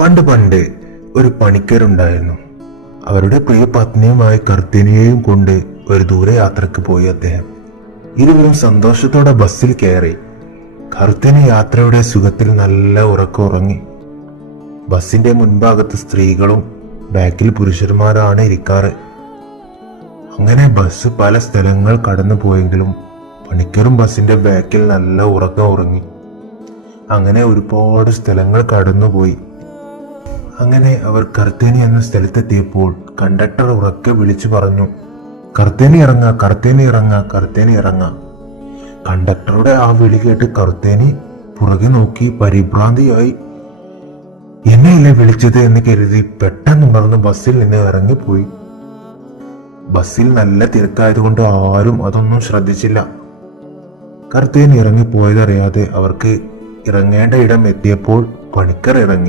പണ്ട് പണ്ട് ഒരു പണിക്കരുണ്ടായിരുന്നു. അവരുടെ പ്രിയ പത്നിയുമായി കർത്തിനിയെയും കൊണ്ട് ഒരു ദൂരയാത്രക്ക് പോയി അദ്ദേഹം. ഇരുവരും സന്തോഷത്തോടെ ബസ്സിൽ കയറി. കർത്തിനി യാത്രയുടെ സുഖത്തിൽ നല്ല ഉറക്കം ഉറങ്ങി. ബസ്സിന്റെ മുൻഭാഗത്ത് സ്ത്രീകളും ബാക്കിൽ പുരുഷന്മാരാണ് ഇരിക്കാറ്. അങ്ങനെ ബസ് പല സ്ഥലങ്ങൾ കടന്നു പോയെങ്കിലും പണിക്കരും ബസ്സിന്റെ ബാക്കിൽ നല്ല ഉറക്കം ഉറങ്ങി. അങ്ങനെ ഒരുപാട് സ്ഥലങ്ങൾ കടന്നുപോയി. അങ്ങനെ അവർ കർത്തേനി എന്ന സ്ഥലത്തെത്തിയപ്പോൾ കണ്ടക്ടർ ഉറക്കെ വിളിച്ചു പറഞ്ഞു, കർത്തേനി ഇറങ്ങ, കർത്തേനി ഇറങ്ങ, കർത്തേനി ഇറങ്ങ. കണ്ടക്ടറുടെ ആ വിളി കേട്ട് കർത്തേനി പുറകെ നോക്കി പരിഭ്രാന്തിയായി. എന്നെയല്ലേ വിളിച്ചത് എന്ന് കരുതി പെട്ടെന്ന് ഉണർന്ന് ബസ്സിൽ നിന്ന് ഇറങ്ങിപ്പോയി. ബസ്സിൽ നല്ല തിരക്കായതുകൊണ്ട് ആരും അതൊന്നും ശ്രദ്ധിച്ചില്ല. കർത്തേനി ഇറങ്ങിപ്പോയതറിയാതെ അവർക്ക് ഇറങ്ങേണ്ട ഇടം എത്തിയപ്പോൾ പണിക്കർ ഇറങ്ങി.